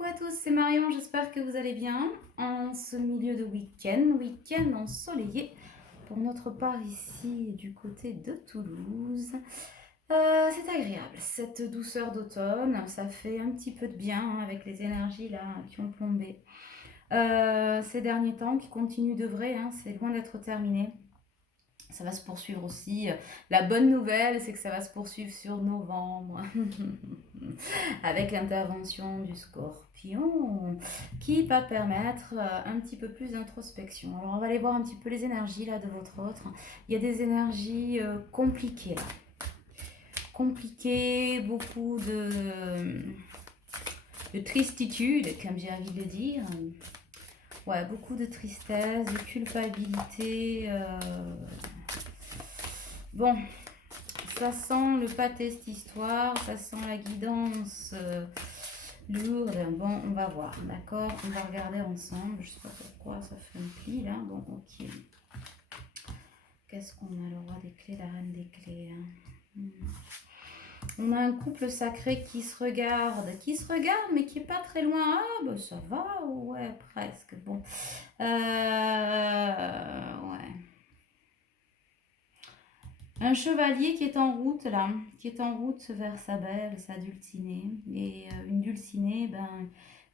coucou à tous, c'est Marion, j'espère que vous allez bien en ce milieu de week-end ensoleillé pour notre part ici du côté de Toulouse. C'est agréable, cette douceur d'automne, ça fait un petit peu de bien avec les énergies là qui ont plombé ces derniers temps, qui continuent de vrai, c'est loin d'être terminé. Ça va se poursuivre aussi. La bonne nouvelle, c'est que ça va se poursuivre sur novembre, avec l'intervention du Scorpion, qui va permettre un petit peu plus d'introspection. Alors, on va aller voir un petit peu les énergies là de votre autre. Il y a des énergies compliquées là. Compliquées, beaucoup de tristitude, comme j'ai envie de le dire. Ouais, beaucoup de tristesse, de culpabilité. Bon, ça sent le pâté cette histoire, ça sent la guidance lourde. Bon, on va voir, d'accord? On va regarder ensemble. Je sais pas pourquoi ça fait un pli là. Bon, ok. Qu'est-ce qu'on a? Le roi des clés, la reine des clés. On a un couple sacré qui se regarde, mais qui est pas très loin. Ah, bah ça va, ouais, presque. Bon, ouais. Un chevalier qui est en route là, qui est en route vers sa belle, sa dulcinée. Et une dulcinée,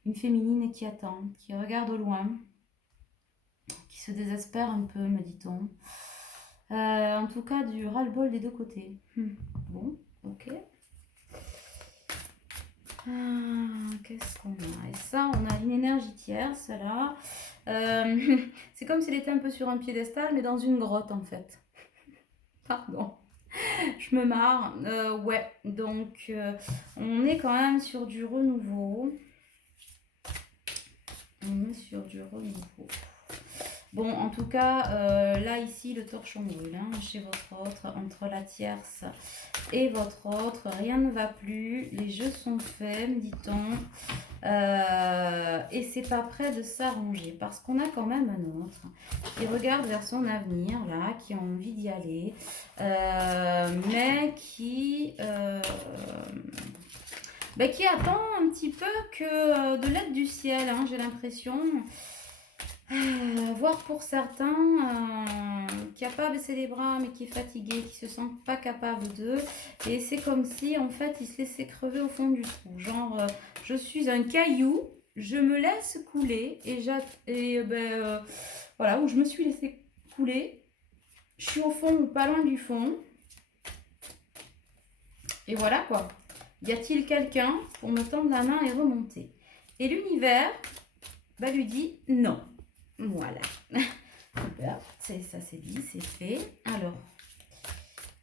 une féminine qui attend, qui regarde au loin, qui se désespère un peu, me dit-on. En tout cas, du ras-le-bol des deux côtés. Bon, ok. Qu'est-ce qu'on a? Et ça, on a une énergie tierce là. C'est comme s'il était un peu sur un piédestal, mais dans une grotte en fait. Pardon. Je me marre. Ouais, donc on est quand même sur du renouveau. On est sur du renouveau. Bon, en tout cas, là, ici, le torchon brûle chez votre autre, entre la tierce et votre autre. Rien ne va plus. Les jeux sont faits, me dit-on. Et c'est pas prêt de s'arranger parce qu'on a quand même un autre qui regarde vers son avenir, là, qui a envie d'y aller, mais qui attend un petit peu que de l'aide du ciel, j'ai l'impression. Voire pour certains, qui n'a pas baissé les bras mais qui est fatigué, qui se sent pas capable d'eux. Et c'est comme si en fait il se laissait crever au fond du trou. Genre, je suis un caillou, je me laisse couler voilà, où je me suis laissé couler. Je suis au fond ou pas loin du fond. Et voilà quoi. Y a-t-il quelqu'un pour me tendre la main et remonter? Et l'univers lui dit non. Voilà. Super. Ça c'est dit, c'est fait. Alors,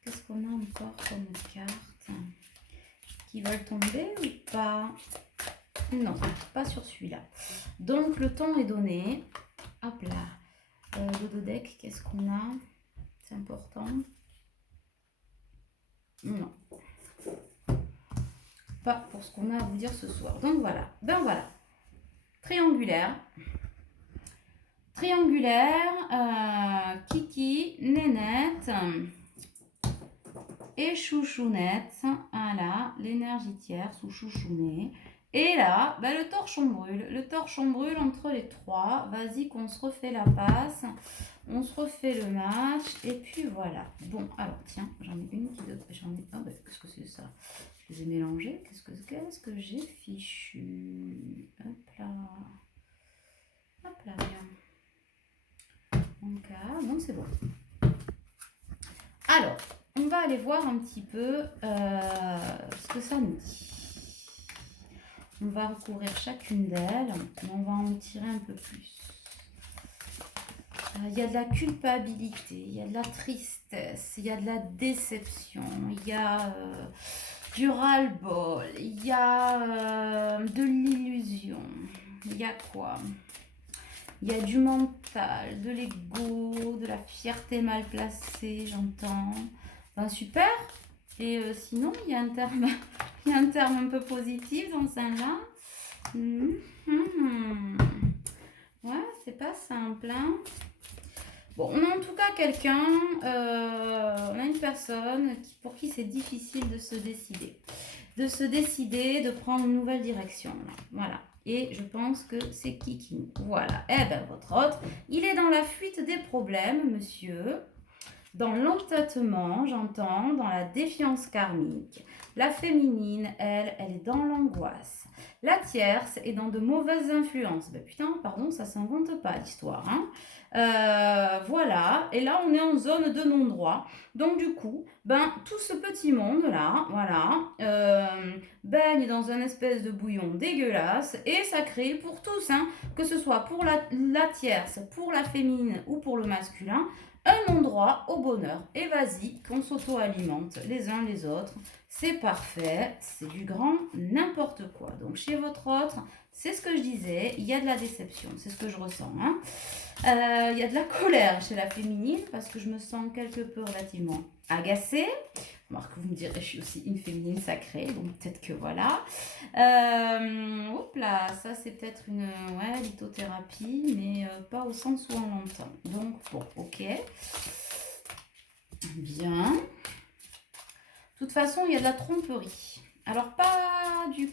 qu'est-ce qu'on a encore comme carte qui veulent tomber ou pas? Non, pas sur celui-là. Donc le temps est donné. Hop là. Le deck, qu'est-ce qu'on a? C'est important. Non. Pas pour ce qu'on a à vous dire ce soir. Donc voilà. Ben voilà. Triangulaire. Kiki, Nénette et Chouchounette. Voilà, l'énergie tierce ou Chouchounet. Et là, le torchon brûle. Le torchon brûle entre les trois. Vas-y qu'on se refait la passe. On se refait le match. Et puis voilà. Bon, alors tiens, j'en ai une qui doit... qu'est-ce que c'est ça? Je les ai mélangés. Qu'est-ce que j'ai fichu? Hop là. Hop là, bien. Donc c'est bon. Alors, on va aller voir un petit peu ce que ça nous dit. On va recourir chacune d'elles, on va en tirer un peu plus. Il y a de la culpabilité, il y a de la tristesse, il y a de la déception, il y a du ras-le-bol, il y a de l'illusion, il y a quoi? Il y a du mental, de l'ego, de la fierté mal placée, j'entends. Super. Et sinon, il y a un terme, un peu positif dans ça-là. Ouais, c'est pas simple. Bon, on a en tout cas quelqu'un, on a une personne pour qui c'est difficile de se décider. De prendre une nouvelle direction. Voilà. Et je pense que c'est Kikinou. Voilà. Eh ben, votre autre, il est dans la fuite des problèmes, monsieur. Dans l'entêtement, j'entends, dans la défiance karmique. La féminine, elle est dans l'angoisse. La tierce est dans de mauvaises influences. Ben putain, pardon, ça s'invente pas l'histoire. Hein. Voilà, et là on est en zone de non-droit. Donc du coup, ben tout ce petit monde-là, voilà, baigne dans un espèce de bouillon dégueulasse et ça crée pour tous, hein, que ce soit pour la tierce, pour la féminine ou pour le masculin, un non-droit au bonheur. Et vas-y, qu'on s'auto-alimente les uns les autres. C'est parfait, c'est du grand n'importe quoi. Donc chez votre autre, c'est ce que je disais, il y a de la déception, c'est ce que je ressens. Hein. Il y a de la colère chez la féminine parce que je me sens quelque peu relativement agacée. Remarque, vous me direz, je suis aussi une féminine sacrée, donc peut-être que voilà. Hop là, ça c'est peut-être une lithothérapie, mais pas au sens où on l'entend. Donc bon, ok. Bien. De toute façon, il y a de la tromperie. Alors pas du...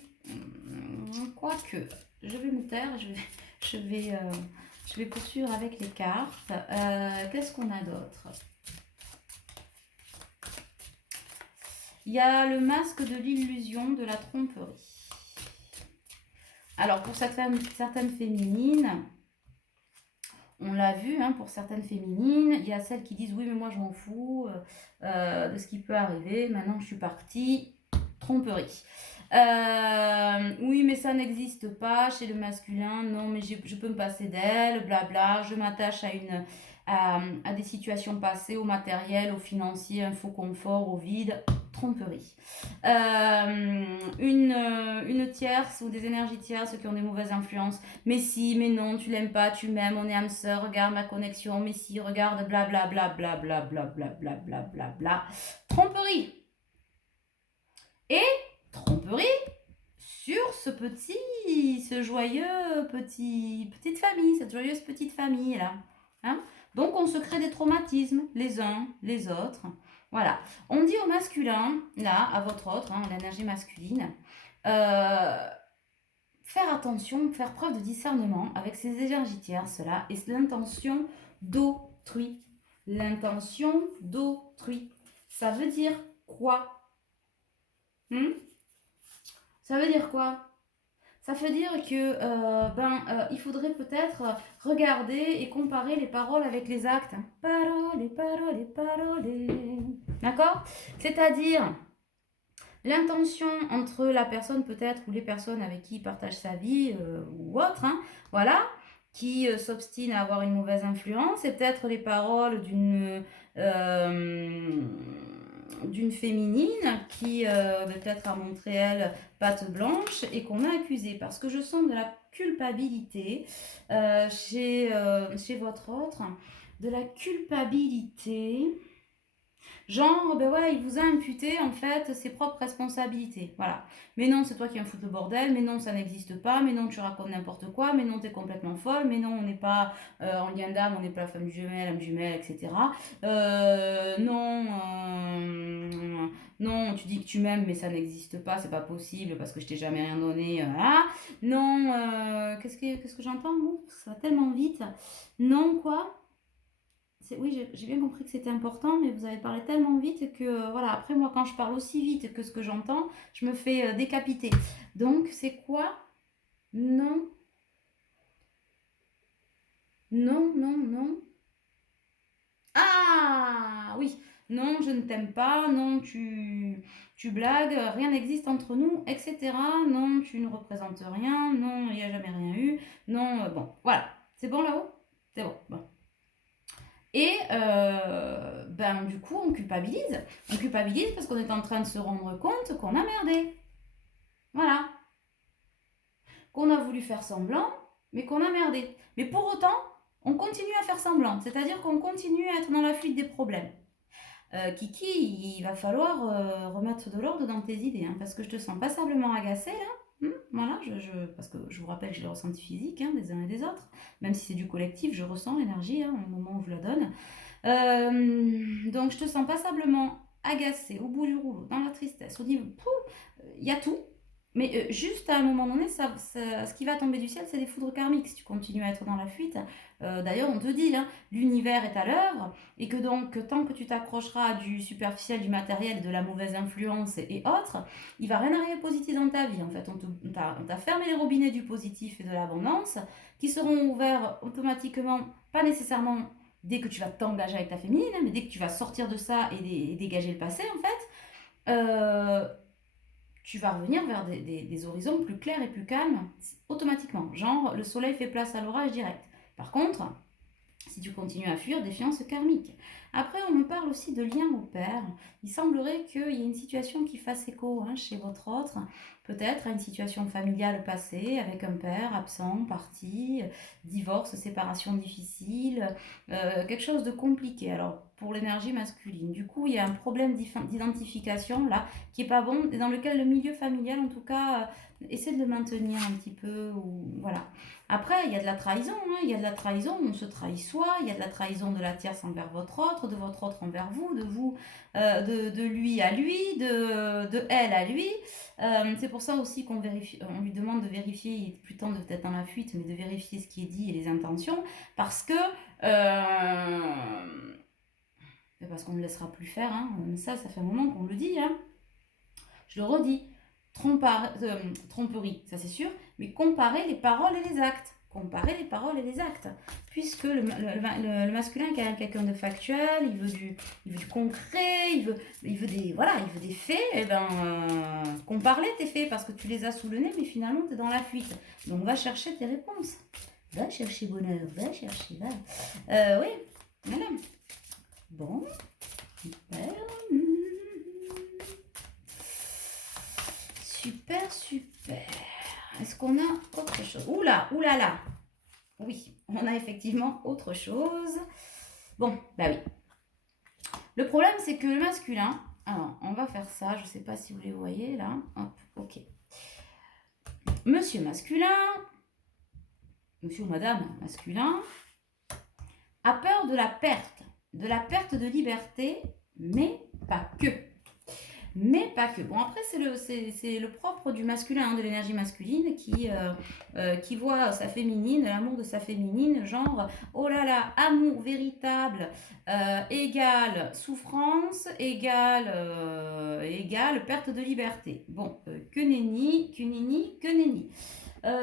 Quoique, je vais me taire, je vais poursuivre avec les cartes. Qu'est-ce qu'on a d'autre? Il y a le masque de l'illusion de la tromperie. Alors, pour certaines féminines, on l'a vu, hein, pour certaines féminines, il y a celles qui disent « Oui, mais moi, je m'en fous de ce qui peut arriver. Maintenant, je suis partie. » Tromperie. Oui, mais ça n'existe pas chez le masculin. Non, mais je peux me passer d'elle, blabla. Je m'attache à des situations passées, au matériel, au financier, un faux confort, au vide. Tromperie. Une tierce ou des énergies tierces qui ont des mauvaises influences. Mais si, mais non, tu l'aimes pas, tu m'aimes, on est âme sœur, regarde ma connexion, mais si, regarde, blablabla, blablabla, blablabla, blablabla. Tromperie. Et tromperie sur ce joyeux petite famille, cette joyeuse petite famille là. Hein. Donc on se crée des traumatismes les uns, les autres. Voilà. On dit au masculin, là, à votre autre, hein, l'énergie masculine, faire attention, faire preuve de discernement avec ces énergies tierces là et l'intention d'autrui. L'intention d'autrui. Ça veut dire quoi? Ça veut dire quoi? Ça veut dire que il faudrait peut-être regarder et comparer les paroles avec les actes. Parole, parole, parole. D'accord? C'est-à-dire l'intention entre la personne peut-être ou les personnes avec qui il partage sa vie ou autre, hein, voilà, qui s'obstine à avoir une mauvaise influence, et peut-être les paroles d'une féminine qui peut-être a montré elle patte blanche et qu'on a accusée parce que je sens de la culpabilité chez votre autre, de la culpabilité. Genre, ben ouais, il vous a imputé en fait ses propres responsabilités. Voilà. Mais non, c'est toi qui en fous le bordel. Mais non, ça n'existe pas. Mais non, tu racontes n'importe quoi. Mais non, t'es complètement folle. Mais non, on n'est pas en lien d'âme, on n'est pas femme jumelle, âme jumelle, etc. Non, non, tu dis que tu m'aimes, mais ça n'existe pas. C'est pas possible parce que je t'ai jamais rien donné. Voilà. Non, qu'est-ce que j'entends? Bon, ça va tellement vite. Non, quoi? Oui, j'ai bien compris que c'était important, mais vous avez parlé tellement vite que, voilà, après moi, quand je parle aussi vite que ce que j'entends, je me fais décapiter. Donc, c'est quoi? Non, non, non, non. Ah, oui. Non, je ne t'aime pas. Non, tu blagues. Rien n'existe entre nous, etc. Non, tu ne représentes rien. Non, il n'y a jamais rien eu. Non, bon, voilà. C'est bon là-haut? C'est bon. Bon. Et du coup, on culpabilise. On culpabilise parce qu'on est en train de se rendre compte qu'on a merdé. Voilà. Qu'on a voulu faire semblant, mais qu'on a merdé. Mais pour autant, on continue à faire semblant. C'est-à-dire qu'on continue à être dans la fuite des problèmes. Kiki, il va falloir remettre de l'ordre dans tes idées. Hein, parce que je te sens passablement agacée là. Voilà, parce que je vous rappelle que j'ai le ressenti physique hein, des uns et des autres. Même si c'est du collectif, je ressens l'énergie hein, au moment où je la donne. Donc je te sens passablement agacée, au bout du rouleau, dans la tristesse, au niveau, il y a tout. Mais juste à un moment donné, ce qui va tomber du ciel, c'est des foudres karmiques. Si tu continues à être dans la fuite, d'ailleurs, on te dit, là, l'univers est à l'œuvre, et que donc, tant que tu t'accrocheras du superficiel, du matériel, de la mauvaise influence et autres, il va rien arriver de positif dans ta vie. En fait, on t'a fermé les robinets du positif et de l'abondance, qui seront ouverts automatiquement, pas nécessairement dès que tu vas t'engager avec ta féminine, hein, mais dès que tu vas sortir de ça et dégager le passé, en fait. Tu vas revenir vers des horizons plus clairs et plus calmes automatiquement. Genre, le soleil fait place à l'orage direct. Par contre, si tu continues à fuir, défiance karmique. Après, on me parle aussi de lien au père. Il semblerait qu'il y ait une situation qui fasse écho chez votre autre, peut-être à une situation familiale passée, avec un père absent, parti, divorce, séparation difficile, quelque chose de compliqué. Alors, pour l'énergie masculine. Du coup, il y a un problème d'identification là, qui est pas bon, et dans lequel le milieu familial, en tout cas, essaie de le maintenir un petit peu, ou voilà. Après, il y a de la trahison, il y a de la trahison, on se trahit soi, il y a de la trahison de la tierce envers votre autre, de votre autre envers vous, de lui à lui, de elle à lui. C'est pour ça aussi on lui demande de vérifier, il est plus temps d'être dans la fuite, mais de vérifier ce qui est dit et les intentions, parce que parce qu'on ne laissera plus faire, ça fait un moment qu'on le dit, je le redis, tromperie, ça c'est sûr, mais comparer les paroles et les actes. Comparer les paroles et les actes. Puisque le masculin est quand même quelqu'un de factuel, il veut du concret, il veut des faits, et ben, compare-les tes faits, parce que tu les as sous le nez, mais finalement tu es dans la fuite. Donc va chercher tes réponses. Va chercher bonheur, va chercher, va. Oui, voilà. Bon, super. Super, super. Est-ce qu'on a autre chose? Oula, oulala. Oui, on a effectivement autre chose. Bon, bah oui. Le problème, c'est que le masculin... Alors, on va faire ça. Je ne sais pas si vous les voyez, là. Hop, ok. Monsieur masculin, monsieur ou madame masculin, a peur de la perte de liberté, mais pas que. Mais pas que. Bon, après, c'est le propre du masculin, de l'énergie masculine, qui voit sa féminine, l'amour de sa féminine, genre, oh là là, amour véritable, égale souffrance, égale perte de liberté. Bon, que nenni, que nenni, que nenni.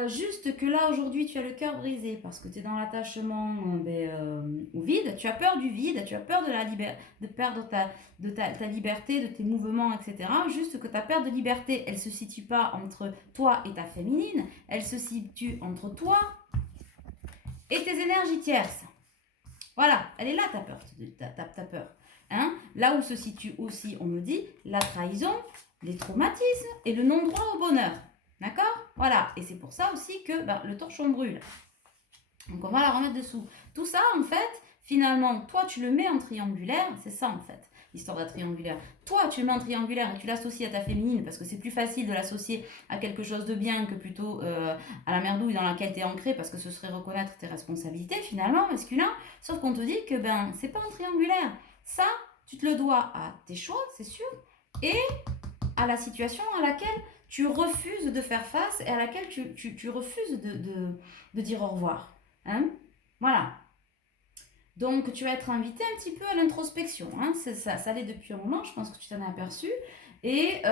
Juste que là, aujourd'hui, tu as le cœur brisé parce que tu es dans l'attachement au vide. Tu as peur du vide, tu as peur de perdre ta liberté, de tes mouvements, etc. Juste que ta perte de liberté, elle ne se situe pas entre toi et ta féminine, elle se situe entre toi et tes énergies tierces. Voilà, elle est là ta peur. Ta peur. Là où se situe aussi, on me dit, la trahison, les traumatismes et le non-droit au bonheur. D'accord? Voilà. Et c'est pour ça aussi que le torchon brûle. Donc on va la remettre dessous. Tout ça, en fait, finalement, toi, tu le mets en triangulaire. C'est ça, en fait, l'histoire de la triangulaire. Toi, tu le mets en triangulaire et tu l'associes à ta féminine parce que c'est plus facile de l'associer à quelque chose de bien que plutôt à la merdouille dans laquelle tu es ancré, parce que ce serait reconnaître tes responsabilités, finalement, masculin. Sauf qu'on te dit que, c'est pas en triangulaire. Ça, tu te le dois à tes choix, c'est sûr, et à la situation à laquelle tu refuses de faire face et à laquelle tu refuses de dire au revoir. Voilà. Donc, tu vas être invité un petit peu à l'introspection. Ça l'est depuis un moment, je pense que tu t'en es aperçu. Et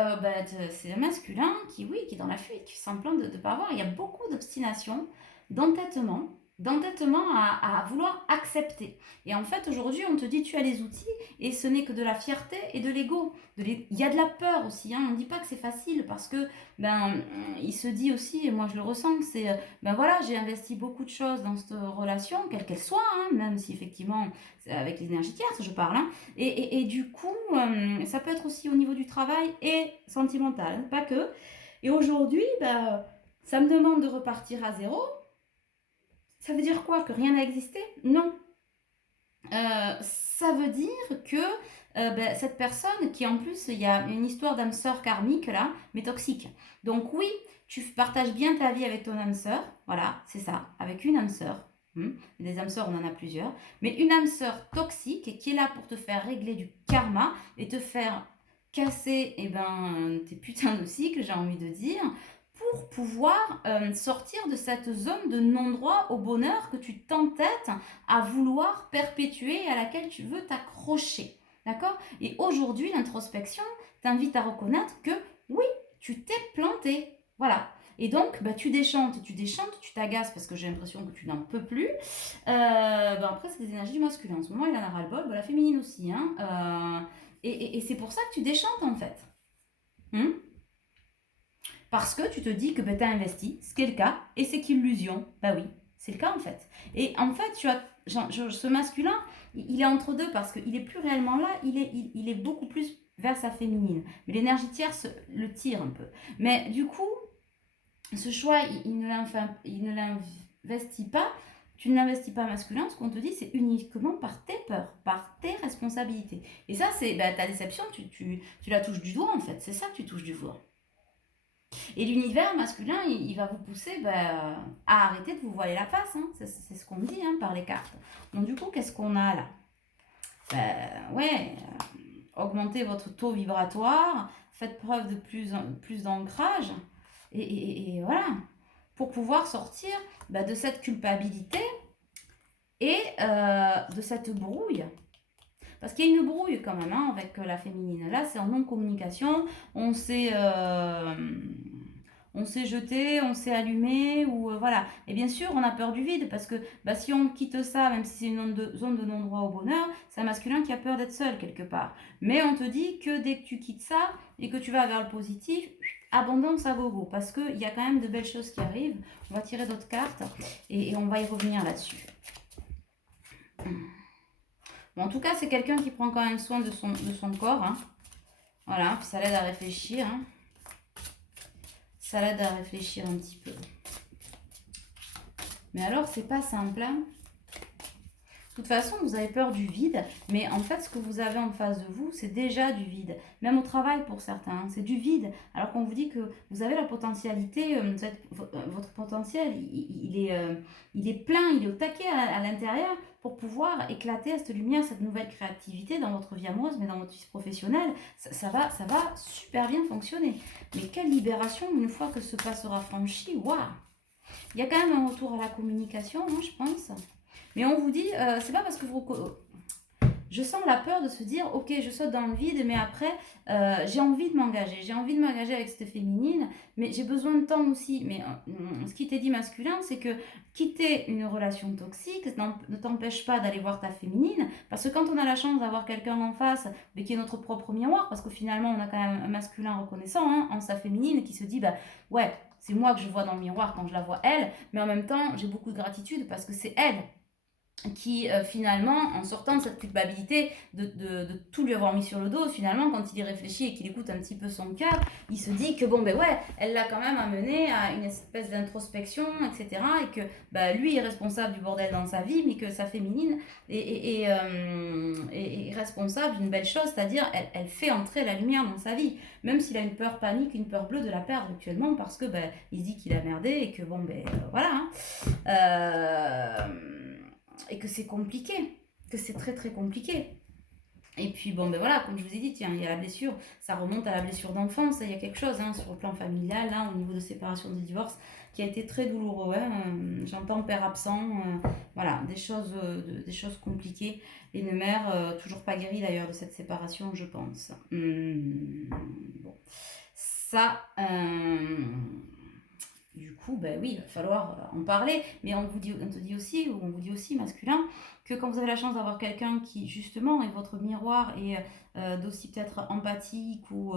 c'est un masculin qui est dans la fuite, qui fait semblant de ne pas avoir. Il y a beaucoup d'obstination, d'entêtement à vouloir accepter. Et en fait, aujourd'hui, on te dit tu as les outils, et ce n'est que de la fierté et de l'ego. Il y a de la peur aussi. On ne dit pas que c'est facile, parce que il se dit aussi, et moi je le ressens, c'est voilà, j'ai investi beaucoup de choses dans cette relation, quelle qu'elle soit, même si effectivement c'est avec l'énergie tierce je parle, et du coup ça peut être aussi au niveau du travail et sentimental, pas que. Et aujourd'hui, ça me demande de repartir à zéro. Ça veut dire quoi? Que rien n'a existé? Non. Ça veut dire que cette personne qui, en plus, il y a une histoire d'âme sœur karmique là, mais toxique. Donc oui, tu partages bien ta vie avec ton âme sœur, voilà, c'est ça, avec une âme sœur. Des âmes sœurs, on en a plusieurs, mais une âme sœur toxique qui est là pour te faire régler du karma et te faire casser tes putains de cycles, j'ai envie de dire, pour pouvoir sortir de cette zone de non-droit au bonheur que tu t'entêtes à vouloir perpétuer et à laquelle tu veux t'accrocher. D'accord? Et aujourd'hui, l'introspection t'invite à reconnaître que oui, tu t'es planté. Voilà. Et donc, tu déchantes, tu t'agaces parce que j'ai l'impression que tu n'en peux plus. Après, c'est des énergies du masculin. En ce moment, il en a ras-le-bol, la féminine aussi. Hein. Et c'est pour ça que tu déchantes en fait. Parce que tu te dis que tu as investi, ce qui est le cas, et c'est qu'illusion. Bah oui, c'est le cas en fait. Et en fait, ce masculin, il est entre deux parce qu'il est plus réellement là, il est beaucoup plus vers sa féminine. Mais l'énergie tierce le tire un peu. Mais du coup, ce choix, il ne l'investit pas. Tu ne l'investis pas masculin, ce qu'on te dit, c'est uniquement par tes peurs, par tes responsabilités. Et ça, c'est ta déception, tu la touches du doigt en fait. C'est ça que tu touches du doigt. Et l'univers masculin, il va vous pousser à arrêter de vous voiler la face. Hein. C'est ce qu'on dit par les cartes. Donc du coup, qu'est-ce qu'on a là? Augmentez votre taux vibratoire, faites preuve de plus d'ancrage. Et voilà, pour pouvoir sortir de cette culpabilité et de cette brouille. Parce qu'il y a une brouille quand même avec la féminine. Là, c'est en non-communication. On s'est jeté, on s'est allumé, ou voilà. Et bien sûr, on a peur du vide parce que si on quitte ça, même si c'est une zone de non-droit au bonheur, c'est un masculin qui a peur d'être seul quelque part. Mais on te dit que dès que tu quittes ça et que tu vas vers le positif, abondance à gogo. Parce qu'il y a quand même de belles choses qui arrivent. On va tirer d'autres cartes et on va y revenir là-dessus. Bon, en tout cas, c'est quelqu'un qui prend quand même soin de son corps. Hein. Voilà, puis ça l'aide à réfléchir. Hein. Ça l'aide à réfléchir un petit peu. Mais alors, c'est pas simple. Hein. De toute façon, vous avez peur du vide, mais en fait, ce que vous avez en face de vous, c'est déjà du vide. Même au travail pour certains, hein, c'est du vide. Alors qu'on vous dit que vous avez la potentialité, votre potentiel, il est plein, il est au taquet à l'intérieur pour pouvoir éclater à cette lumière, cette nouvelle créativité dans votre vie amoureuse, mais dans votre vie professionnelle. Ça va super bien fonctionner. Mais quelle libération une fois que ce pas sera franchi, waouh! Il y a quand même un retour à la communication, hein, je pense. Mais on vous dit, c'est pas parce que vous... Je sens la peur de se dire, ok, je saute dans le vide, mais après, j'ai envie de m'engager. J'ai envie de m'engager avec cette féminine, mais j'ai besoin de temps aussi. Mais ce qui t'est dit masculin, c'est que quitter une relation toxique ne t'empêche pas d'aller voir ta féminine. Parce que quand on a la chance d'avoir quelqu'un en face, mais qui est notre propre miroir, parce que finalement, on a quand même un masculin reconnaissant en sa féminine qui se dit, ouais, c'est moi que je vois dans le miroir quand je la vois elle, mais en même temps, j'ai beaucoup de gratitude parce que c'est elle qui finalement, en sortant de cette culpabilité de tout lui avoir mis sur le dos, finalement, quand il y réfléchit et qu'il écoute un petit peu son cœur, il se dit que elle l'a quand même amené à une espèce d'introspection, etc. Et que lui est responsable du bordel dans sa vie, mais que sa féminine est responsable d'une belle chose, c'est-à-dire elle fait entrer la lumière dans sa vie, même s'il a une peur panique, une peur bleue de la perdre actuellement, parce que il se dit qu'il a merdé et que voilà. Et que c'est compliqué, que c'est très très compliqué. Et puis voilà, comme je vous ai dit, tiens, il y a la blessure, ça remonte à la blessure d'enfance, il y a quelque chose sur le plan familial, là, au niveau de séparation, de divorce, qui a été très douloureux. J'entends père absent, voilà, des choses compliquées. Et une mère toujours pas guérie d'ailleurs de cette séparation, je pense. Bon, ça... Du coup, oui, il va falloir en parler. Mais on vous dit aussi, masculin, que quand vous avez la chance d'avoir quelqu'un qui, justement, est votre miroir et d'aussi peut-être empathique ou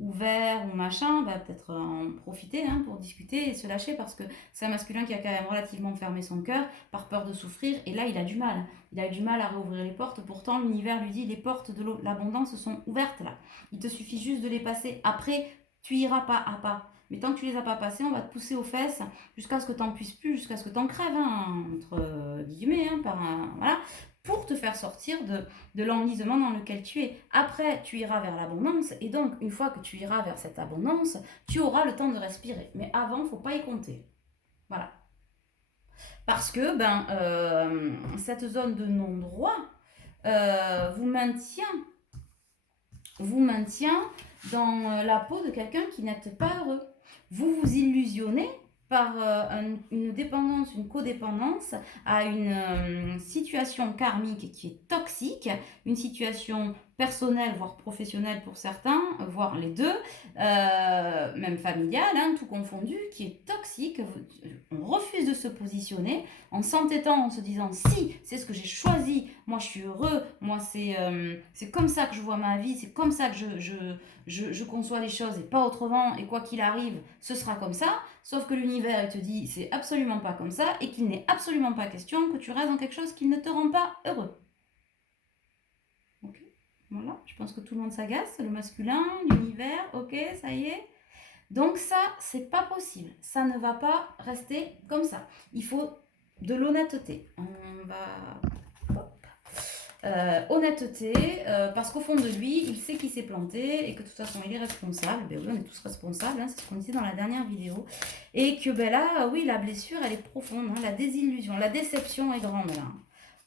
ouvert ou machin, peut-être en profiter pour discuter et se lâcher parce que c'est un masculin qui a quand même relativement fermé son cœur par peur de souffrir. Et là, il a du mal. Il a du mal à rouvrir les portes. Pourtant, l'univers lui dit, les portes de l'abondance sont ouvertes là. Il te suffit juste de les passer. Après, tu iras pas à pas. Mais tant que tu les as pas passés, on va te pousser aux fesses jusqu'à ce que tu n'en puisses plus, jusqu'à ce que tu en crèves, entre guillemets, voilà, pour te faire sortir de l'enlisement dans lequel tu es. Après, tu iras vers l'abondance, et donc, une fois que tu iras vers cette abondance, tu auras le temps de respirer. Mais avant, il ne faut pas y compter. Voilà. Parce que cette zone de non-droit vous maintient vous maintient dans la peau de quelqu'un qui n'êtes pas heureux. Vous vous illusionnez par une dépendance, une codépendance à une situation karmique qui est toxique, une situation personnelle, voire professionnelle pour certains, voire les deux, même familiale, hein, tout confondu, qui est toxique. On refuse de se positionner en s'entêtant, en se disant si, c'est ce que j'ai choisi, moi je suis heureux, moi c'est comme ça que je vois ma vie, c'est comme ça que je conçois les choses et pas autrement, et quoi qu'il arrive, ce sera comme ça. Sauf que l'univers, il te dit, c'est absolument pas comme ça, et qu'il n'est absolument pas question que tu restes dans quelque chose qui ne te rend pas heureux. Ok, voilà, je pense que tout le monde s'agace, le masculin, l'univers, ok, ça y est. Donc ça, c'est pas possible, ça ne va pas rester comme ça. Il faut de l'honnêteté. On va... honnêteté, parce qu'au fond de lui, il sait qu'il s'est planté et que de toute façon, il est responsable. Ben oui, on est tous responsables, hein, c'est ce qu'on disait dans la dernière vidéo. Et que ben là, oui, la blessure, elle est profonde, hein, la désillusion, la déception est grande là.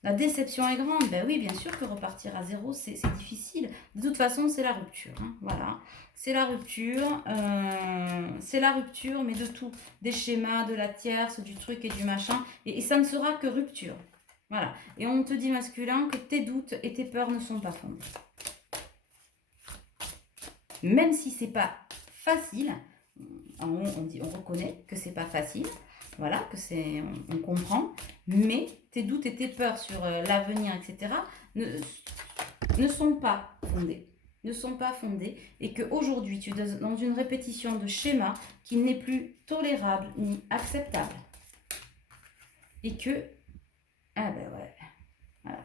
La déception est grande, ben oui, bien sûr que repartir à zéro, c'est difficile. De toute façon, c'est la rupture, hein, voilà. C'est la rupture, mais de tout. Des schémas, de la tierce, du truc et du machin. Et ça ne sera que rupture. Voilà. Et on te dit masculin que tes doutes et tes peurs ne sont pas fondés. Même si c'est pas facile, on reconnaît que c'est pas facile, voilà, que c'est, on comprend, mais tes doutes et tes peurs sur l'avenir, etc., ne sont pas fondés. Ne sont pas fondés et qu'aujourd'hui tu es dans une répétition de schéma qui n'est plus tolérable ni acceptable. Et que ah ben ouais. Voilà.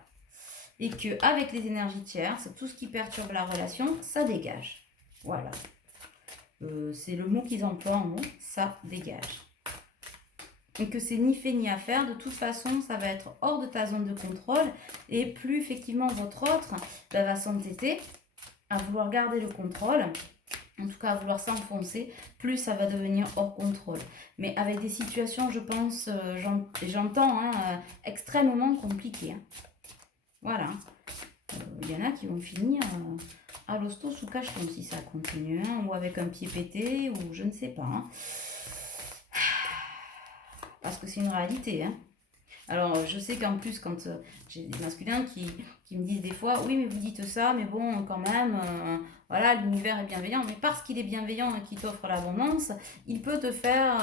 Et qu'avec les énergies tierces, tout ce qui perturbe la relation, ça dégage. Voilà. C'est le mot qu'ils emploient en haut, ça dégage. Et que c'est ni fait ni à faire, de toute façon, ça va être hors de ta zone de contrôle. Et plus effectivement votre autre va s'entêter à vouloir garder le contrôle, en tout cas à vouloir s'enfoncer, plus ça va devenir hors contrôle. Mais avec des situations, je pense, j'entends, hein, extrêmement compliquées. Hein. Voilà. Il y en a qui vont finir à l'hosto sous cacheton si ça continue, hein, ou avec un pied pété, ou je ne sais pas. Hein. Parce que c'est une réalité. Hein. Alors, je sais qu'en plus, quand j'ai des masculins qui me disent des fois, oui, mais vous dites ça, mais bon, quand même, voilà, l'univers est bienveillant. Mais parce qu'il est bienveillant et qu'il t'offre l'abondance, il peut faire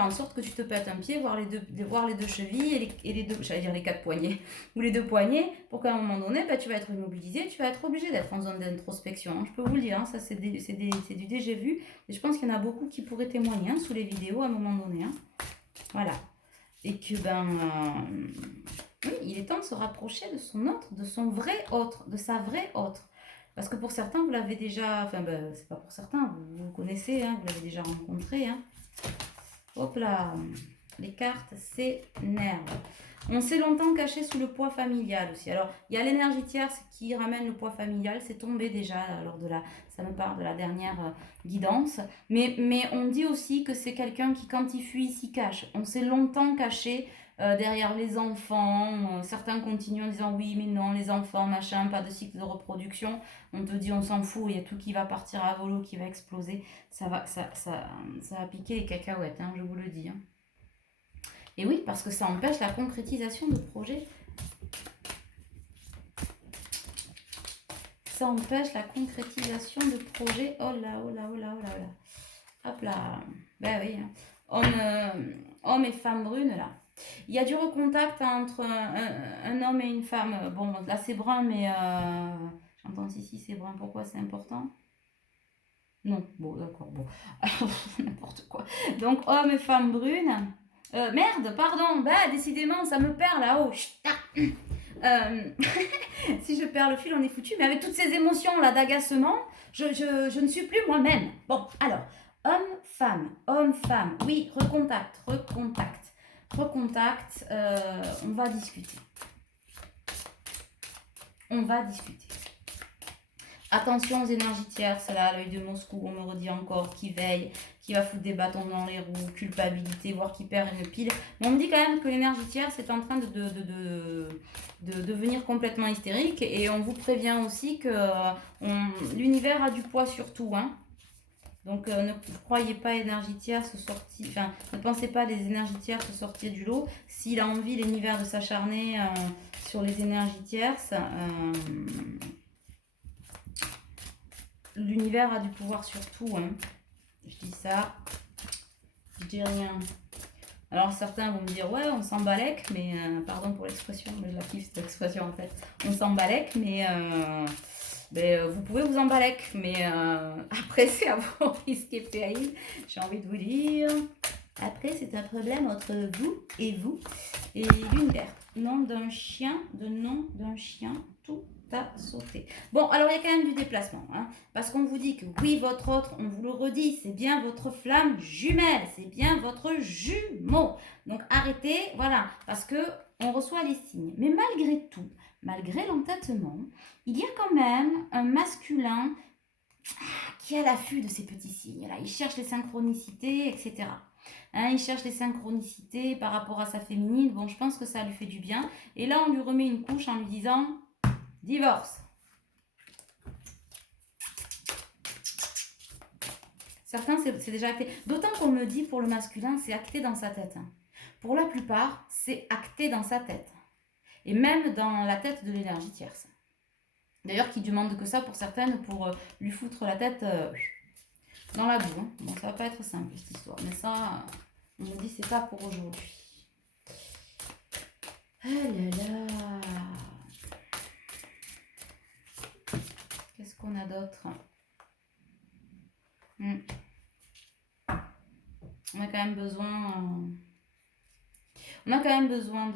en sorte que tu te pètes un pied, voir les deux chevilles et les deux, j'allais dire les 4 poignets, ou les 2 poignets, pour qu'à un moment donné, bah, tu vas être immobilisé, tu vas être obligé d'être en zone d'introspection. Hein. Je peux vous le dire, hein, ça c'est du déjà vu, et je pense qu'il y en a beaucoup qui pourraient témoigner hein, sous les vidéos à un moment donné. Hein. Voilà. Et que, oui, il est temps de se rapprocher de son autre, de son vrai autre, de sa vraie autre. Parce que pour certains, vous l'avez déjà, enfin, c'est pas pour certains, vous le connaissez, hein, vous l'avez déjà rencontré. Hein. Hop là, les cartes s'énervent. On s'est longtemps caché sous le poids familial aussi. Alors, il y a l'énergie tierce qui ramène le poids familial. C'est tombé déjà lors de ça me parle de la dernière guidance. Mais on dit aussi que c'est quelqu'un qui, quand il fuit, s'y cache. On s'est longtemps caché derrière les enfants. Certains continuent en disant oui, mais non, les enfants, machin, pas de cycle de reproduction. On te dit on s'en fout, il y a tout qui va partir à volo, qui va exploser. Ça va piquer les cacahuètes, hein, je vous le dis. Hein. Et oui, parce que ça empêche la concrétisation de projets. Ça empêche la concrétisation de projets. Oh là, oh là, oh là, oh là, oh là. Hop là. Ben oui. Homme et femme brune, là. Il y a du recontact entre un homme et une femme. Bon, là c'est brun, mais j'entends ici c'est brun. Pourquoi c'est important? Non, bon, d'accord, bon. N'importe quoi. Donc, homme et femme brune. Merde, pardon, décidément, ça me perd là-haut. Si je perds le fil, on est foutu. Mais avec toutes ces émotions là d'agacement, je ne suis plus moi-même. Bon, alors, homme, femme. Oui, recontact. On va discuter. Attention aux énergies tierces, là, l'œil de Moscou, on me redit encore, qui veille, qui va foutre des bâtons dans les roues, culpabilité, voire qui perd une pile. Mais on me dit quand même que l'énergie tierce est en train de devenir complètement hystérique. Et on vous prévient aussi que l'univers a du poids sur tout, hein. Donc ne croyez pas énergie tierce sortir, enfin ne pensez pas les énergies tierces sortir du lot. S'il a envie l'univers de s'acharner sur les énergies tierces, l'univers a du pouvoir sur tout, hein. Je dis ça, je dis rien. Alors certains vont me dire ouais on s'en balèque, mais pardon pour l'expression, mais je la kiffe cette expression en fait. On s'en balèque, mais vous pouvez vous en balèque, mais après c'est à vos risques et périls. J'ai envie de vous dire. Après c'est un problème entre vous et l'univers. Nom d'un chien, tout a sauté. Bon, alors il y a quand même du déplacement, hein, parce qu'on vous dit que oui, votre autre, on vous le redit, c'est bien votre flamme jumelle, c'est bien votre jumeau. Donc arrêtez, voilà, parce que on reçoit les signes. Mais malgré tout, malgré l'entêtement, il y a quand même un masculin qui est à l'affût de ces petits signes-là. Il cherche les synchronicités, etc. Hein, il cherche les synchronicités par rapport à sa féminine. Bon, je pense que ça lui fait du bien. Et là, on lui remet une couche en lui disant divorce. Certains, c'est déjà acté. D'autant qu'on me dit pour le masculin, c'est acté dans sa tête. Pour la plupart, c'est acté dans sa tête. Et même dans la tête de l'énergie tierce. D'ailleurs, qui demande que ça pour certaines, pour lui foutre la tête dans la boue. Hein. Bon, ça va pas être simple cette histoire. Mais ça, on me dit c'est pas pour aujourd'hui. Ah là là. Qu'est-ce qu'on a d'autre? On a quand même besoin... on a quand même besoin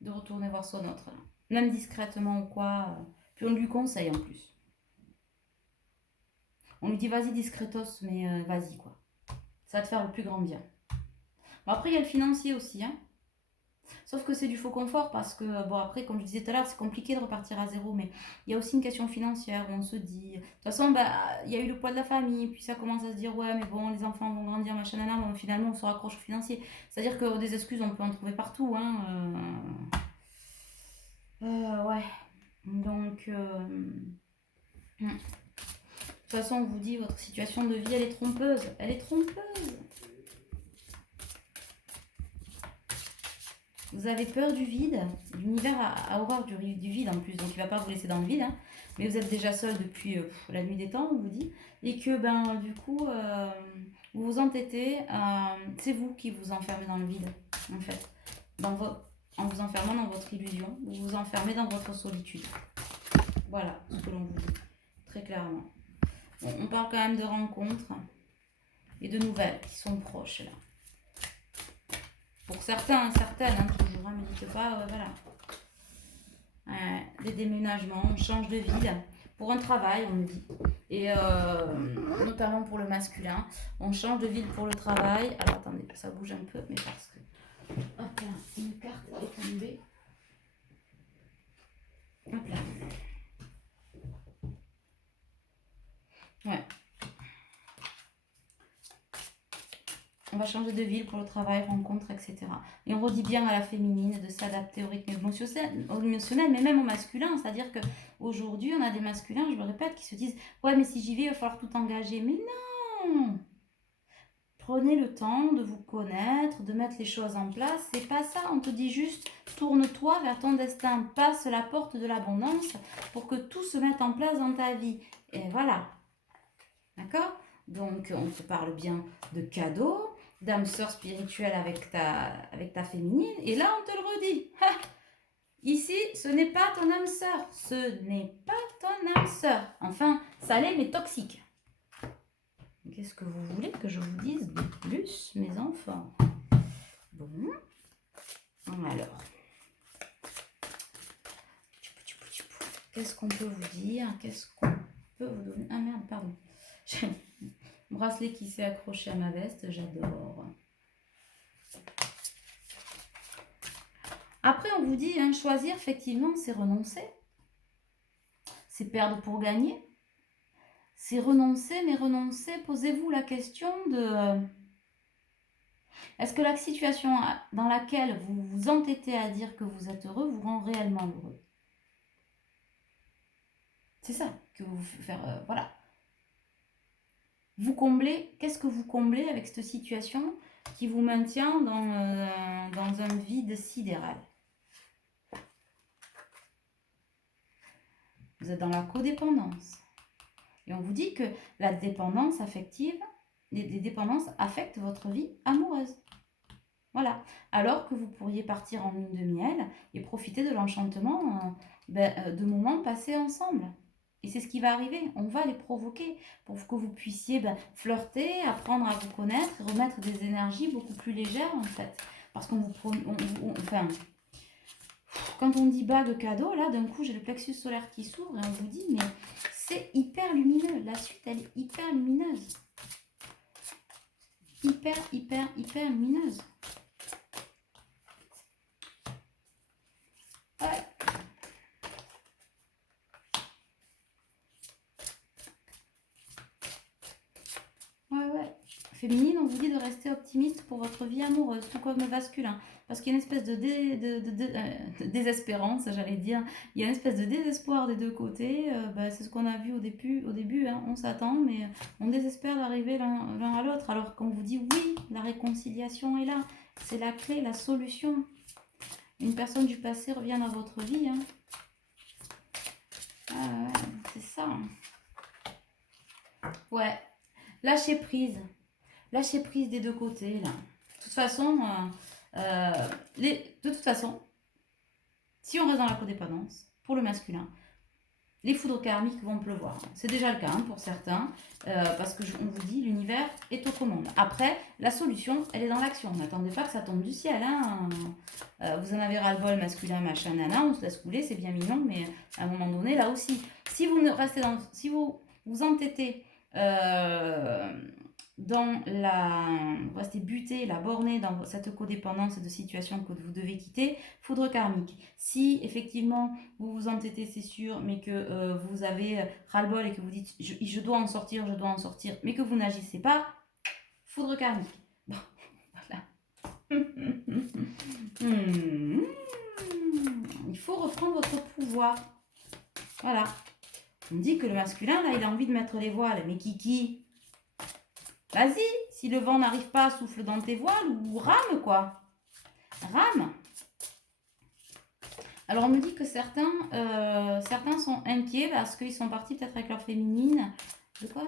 de retourner voir son autre. Là. Même discrètement ou quoi. Puis on lui conseille en plus. On lui dit vas-y discretos, mais vas-y quoi. Ça va te faire le plus grand bien. Bon, après il y a le financier aussi. Hein. Sauf que c'est du faux confort parce que, bon après comme je disais tout à l'heure, c'est compliqué de repartir à zéro. Mais il y a aussi une question financière où on se dit... De toute façon, il y a eu le poids de la famille. Puis ça commence à se dire ouais mais bon les enfants vont grandir, machin, nana. Bon, finalement on se raccroche au financier. C'est-à-dire que des excuses on peut en trouver partout. Hein. Ouais. Donc... De toute façon, on vous dit, votre situation de vie, elle est trompeuse. Elle est trompeuse. Vous avez peur du vide. L'univers a horreur du vide en plus. Donc, il ne va pas vous laisser dans le vide. Hein. Mais vous êtes déjà seul depuis la nuit des temps, on vous dit. Et que, du coup, vous vous entêtez. C'est vous qui vous enfermez dans le vide, en fait. En vous enfermant dans votre illusion. Vous vous enfermez dans votre solitude. Voilà ce que l'on vous dit. Très clairement. On parle quand même de rencontres et de nouvelles qui sont proches là. Pour certains, certaines, hein, toujours, ne me dites pas, voilà. Des déménagements, on change de ville pour un travail, on me dit. Et notamment pour le masculin, on change de ville pour le travail. Alors attendez, ça bouge un peu, mais parce que... Hop là, une carte est tombée. Hop là. Ouais. On va changer de ville pour le travail, rencontre, etc. Et on redit bien à la féminine de s'adapter au rythme émotionnel, mais même au masculin. C'est-à-dire qu'aujourd'hui, on a des masculins, je le répète, qui se disent « Ouais, mais si j'y vais, il va falloir tout engager. » Mais non! Prenez le temps de vous connaître, de mettre les choses en place. C'est pas ça. On te dit juste « Tourne-toi vers ton destin. Passe la porte de l'abondance pour que tout se mette en place dans ta vie. » Et voilà. D'accord? Donc, on te parle bien de cadeaux, d'âme sœur spirituelle avec ta féminine. Et là, on te le redit. Ha! Ici, ce n'est pas ton âme sœur. Ce n'est pas ton âme sœur. Enfin, ça l'est, mais toxique. Qu'est-ce que vous voulez que je vous dise de plus, mes enfants? Bon. Alors. Qu'est-ce qu'on peut vous dire? Qu'est-ce qu'on peut vous donner? Ah merde, pardon. J'ai un bracelet qui s'est accroché à ma veste, j'adore. Après, on vous dit, hein, choisir, effectivement, c'est renoncer. C'est perdre pour gagner. c'est renoncer, mais renoncer, posez-vous la question de... est-ce que la situation dans laquelle vous vous entêtez à dire que vous êtes heureux vous rend réellement heureux? C'est ça que vous faire... voilà. Vous comblez, qu'est-ce que vous comblez avec cette situation qui vous maintient dans un vide sidéral? Vous êtes dans la codépendance. Et on vous dit que la dépendance affective, les dépendances affectent votre vie amoureuse. Voilà. Alors que vous pourriez partir en lune de miel et profiter de l'enchantement de moments passés ensemble. Et c'est ce qui va arriver. On va les provoquer pour que vous puissiez flirter, apprendre à vous connaître, remettre des énergies beaucoup plus légères en fait. Parce qu'on vous enfin, quand on dit bas de cadeau, là d'un coup j'ai le plexus solaire qui s'ouvre et on vous dit mais c'est hyper lumineux. La suite elle est hyper lumineuse. Hyper lumineuse. Ouais. Ouais. Féminine, on vous dit de rester optimiste pour votre vie amoureuse, tout comme masculin. Parce qu'il y a une espèce de désespérance, j'allais dire. Il y a une espèce de désespoir des deux côtés. C'est ce qu'on a vu au début hein. On s'attend, mais on désespère d'arriver l'un à l'autre. Alors qu'on vous dit oui, la réconciliation est là. C'est la clé, la solution. Une personne du passé revient dans votre vie. Hein. C'est ça. Ouais. Lâcher prise. Lâcher prise des deux côtés, là. De toute façon, si on reste dans la codépendance, pour le masculin, les foudres karmiques vont pleuvoir. C'est déjà le cas hein, pour certains, parce que on vous dit l'univers est aux commandes. Après, la solution, elle est dans l'action. N'attendez pas que ça tombe du ciel. Hein. Vous en avez ras-le-bol, masculin, machin, nana, on se laisse couler, c'est bien mignon, mais à un moment donné, là aussi, si vous vous entêtez vous restez buté, la borné dans cette codépendance de situation que vous devez quitter, foudre karmique. Si effectivement vous vous entêtez, c'est sûr, mais que vous avez ras-le-bol et que vous dites je dois en sortir, mais que vous n'agissez pas, foudre karmique. Bon, voilà. Il faut reprendre votre pouvoir. Voilà. On dit que le masculin, là, il a envie de mettre les voiles. Mais Kiki, vas-y, si le vent n'arrive pas, souffle dans tes voiles ou rame, quoi. Rame. Alors, on me dit que certains sont inquiets parce qu'ils sont partis peut-être avec leur féminine. De quoi?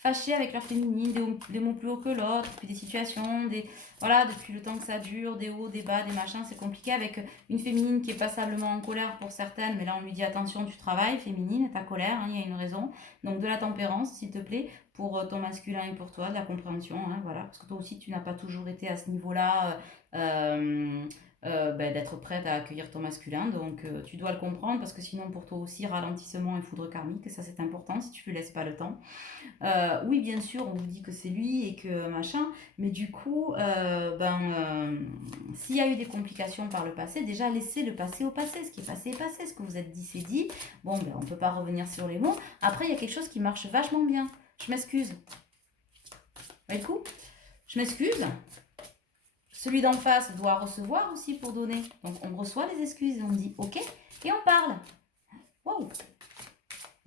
Fâchés avec leur féminine, des mots plus hauts que l'autre, puis des situations, voilà, depuis le temps que ça dure, des hauts, des bas, des machins, c'est compliqué avec une féminine qui est passablement en colère pour certaines, mais là on lui dit attention, tu travailles, féminine, ta colère, hein, il y a une raison, donc de la tempérance, s'il te plaît, pour ton masculin et pour toi, de la compréhension, hein, voilà, parce que toi aussi tu n'as pas toujours été à ce niveau-là, d'être prête à accueillir ton masculin, donc tu dois le comprendre, parce que sinon pour toi aussi, ralentissement et foudre karmique, et ça c'est important, si tu lui laisses pas le temps. Oui, bien sûr, on vous dit que c'est lui et que machin, mais du coup, s'il y a eu des complications par le passé, déjà laissez le passé au passé. Ce qui est passé est passé, ce que vous êtes dit, c'est dit. Bon, on ne peut pas revenir sur les mots. Après, il y a quelque chose qui marche vachement bien. Je m'excuse. Du coup, je m'excuse. Celui d'en face doit recevoir aussi pour donner. Donc, on reçoit les excuses et on dit OK et on parle. Wow.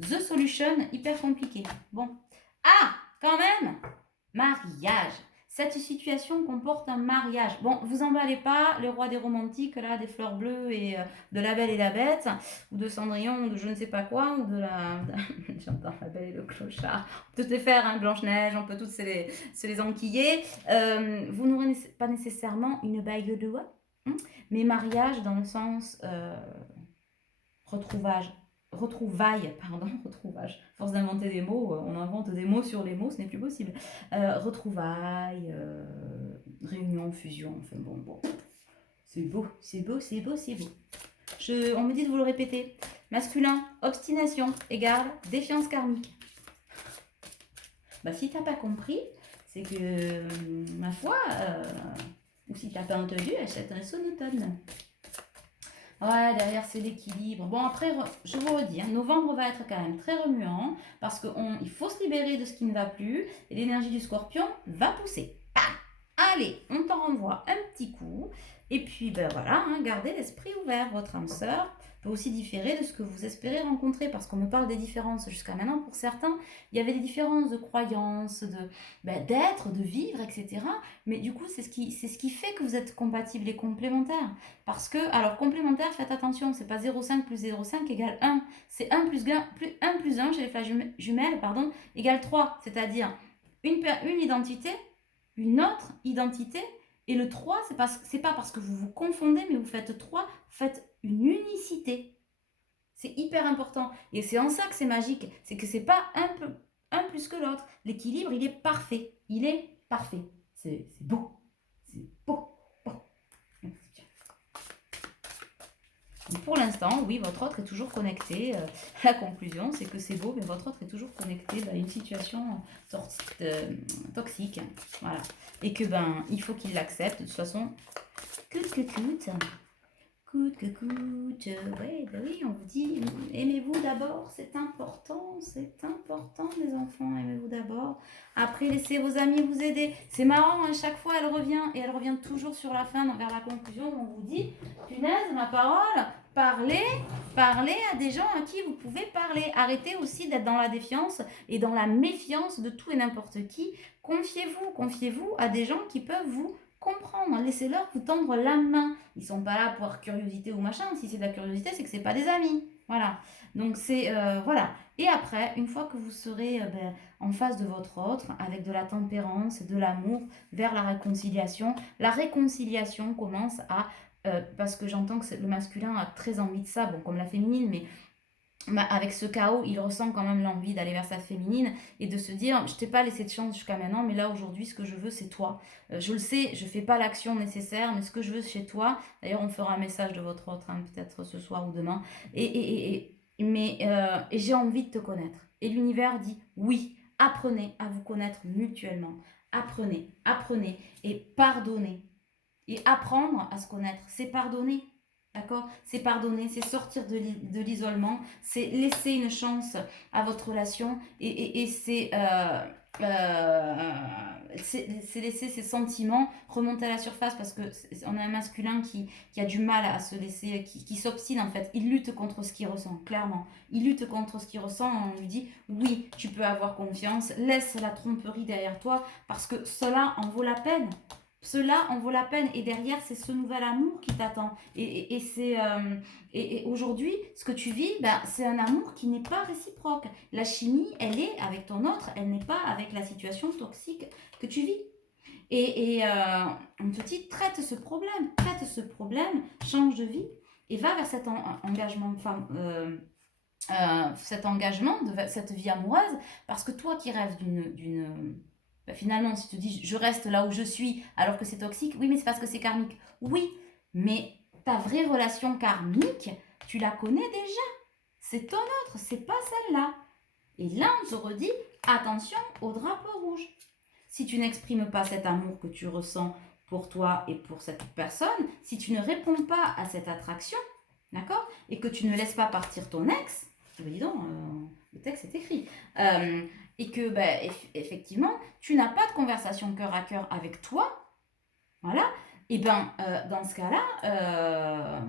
The solution, hyper compliqué. Bon. Ah, quand même, mariage. Cette situation comporte un mariage. Bon, vous emballez pas, le roi des romantiques, là, des fleurs bleues et de La Belle et la Bête, ou de Cendrillon, ou de je ne sais pas quoi, ou de la... J'entends La Belle et le Clochard. On peut toutes les faire, hein, Blanche-Neige, on peut toutes se les enquiller. Vous n'aurez pas nécessairement une bague de loi, hein, mais mariage dans le sens retrouvaille, force d'inventer des mots, on invente des mots sur les mots, ce n'est plus possible. Retrouvailles, réunion, fusion, enfin bon. C'est beau. On me dit de vous le répéter. Masculin, obstination égale défiance karmique. Si t'as pas compris, c'est que, ma foi, ou si t'as pas entendu, achète un sonotone. Ouais, derrière, c'est l'équilibre. Bon, après, je vous redis, hein, novembre va être quand même très remuant parce qu'il faut se libérer de ce qui ne va plus et l'énergie du scorpion va pousser. Bam. Allez, on t'en renvoie un petit coup. Et puis, ben voilà, hein, gardez l'esprit ouvert. Votre âme sœur peut aussi différer de ce que vous espérez rencontrer parce qu'on me parle des différences jusqu'à maintenant. Pour certains, il y avait des différences de croyances, d'être, de vivre, etc. Mais du coup, c'est ce qui fait que vous êtes compatibles et complémentaires. Parce que, alors complémentaire, faites attention, c'est pas 0,5 plus 0,5 égale 1. C'est 1 plus 1 chez les flèches jumelles, pardon, égale 3. C'est-à-dire une identité, une autre identité, et le 3, c'est pas parce que vous vous confondez, mais vous faites 3, faites une unicité. C'est hyper important. Et c'est en ça que c'est magique. C'est que c'est pas un plus que l'autre. L'équilibre, il est parfait. Il est parfait. C'est beau. C'est beau. Pour l'instant, oui, votre autre est toujours connecté. La conclusion, c'est que c'est beau, mais votre autre est toujours connecté à une situation toxique. Voilà. Et que il faut qu'il l'accepte. De toute façon, coûte que coûte. Coûte que coûte. Ouais, oui, on vous dit, aimez-vous d'abord, c'est important, les enfants, aimez-vous d'abord. Après, laissez vos amis vous aider. C'est marrant, hein, chaque fois, elle revient toujours sur la fin, vers la conclusion, on vous dit, punaise, ma parole, parlez à des gens à qui vous pouvez parler. Arrêtez aussi d'être dans la défiance et dans la méfiance de tout et n'importe qui. Confiez-vous à des gens qui peuvent vous comprendre, laissez-leur vous tendre la main. Ils sont pas là pour curiosité ou machin. Si c'est de la curiosité, c'est que c'est pas des amis. Voilà. Donc c'est voilà. Et après, une fois que vous serez en face de votre autre, avec de la tempérance, de l'amour, vers la réconciliation commence à parce que j'entends que le masculin a très envie de ça, bon comme la féminine, mais avec ce chaos, il ressent quand même l'envie d'aller vers sa féminine et de se dire, je t'ai pas laissé de chance jusqu'à maintenant, mais là aujourd'hui, ce que je veux, c'est toi. Je le sais, je fais pas l'action nécessaire, mais ce que je veux chez toi, d'ailleurs, on fera un message de votre autre, hein, peut-être ce soir ou demain, et j'ai envie de te connaître. Et l'univers dit, oui, apprenez à vous connaître mutuellement. Apprenez et pardonnez. Et apprendre à se connaître, c'est pardonner. D'accord? C'est pardonner, c'est sortir de l'isolement, c'est laisser une chance à votre relation et c'est laisser ses sentiments remonter à la surface parce que on a un masculin qui a du mal à se laisser, qui s'obstine en fait. Il lutte contre ce qu'il ressent, clairement. Il lutte contre ce qu'il ressent. On lui dit oui, tu peux avoir confiance, laisse la tromperie derrière toi parce que cela en vaut la peine. Cela en vaut la peine et derrière c'est ce nouvel amour qui t'attend et aujourd'hui ce que tu vis c'est un amour qui n'est pas réciproque. La chimie elle est avec ton autre, elle n'est pas avec la situation toxique que tu vis on te dit traite ce problème, change de vie et va vers cet engagement de femme cet engagement de cette vie amoureuse parce que toi qui rêves d'une finalement, si tu te dis je reste là où je suis alors que c'est toxique, oui, mais c'est parce que c'est karmique. Oui, mais ta vraie relation karmique, tu la connais déjà. C'est ton autre, c'est pas celle-là. Et là, on te redit attention au drapeau rouge. Si tu n'exprimes pas cet amour que tu ressens pour toi et pour cette personne, si tu ne réponds pas à cette attraction, d'accord, et que tu ne laisses pas partir ton ex, dis donc, le texte est écrit. Et que effectivement, tu n'as pas de conversation cœur à cœur avec toi, voilà, et dans ce cas-là,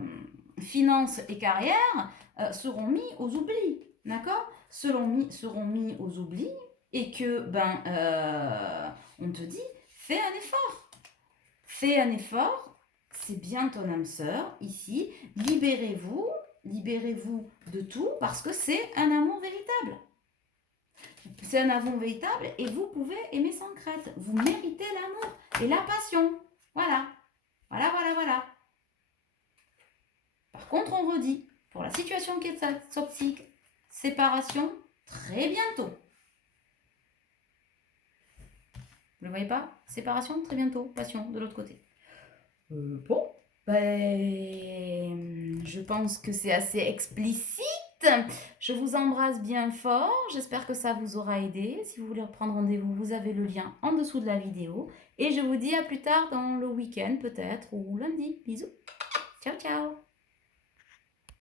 finances et carrière seront mis aux oublis, d'accord, seront mis aux oublis, et que on te dit, fais un effort, c'est bien ton âme sœur, ici, libérez-vous de tout, parce que c'est un amour véritable. C'est un amour véritable et vous pouvez aimer sans crainte. Vous méritez l'amour et la passion. Voilà. Par contre, on redit, pour la situation qui est toxique, séparation, très bientôt. Vous ne le voyez pas? Séparation, très bientôt. Passion, de l'autre côté. Bon. Je pense que c'est assez explicite. Je vous embrasse bien fort. J'espère que ça vous aura aidé. Si vous voulez reprendre rendez-vous, vous avez le lien en dessous de la vidéo. Et je vous dis à plus tard dans le week-end peut-être ou lundi. Bisous. Ciao, ciao.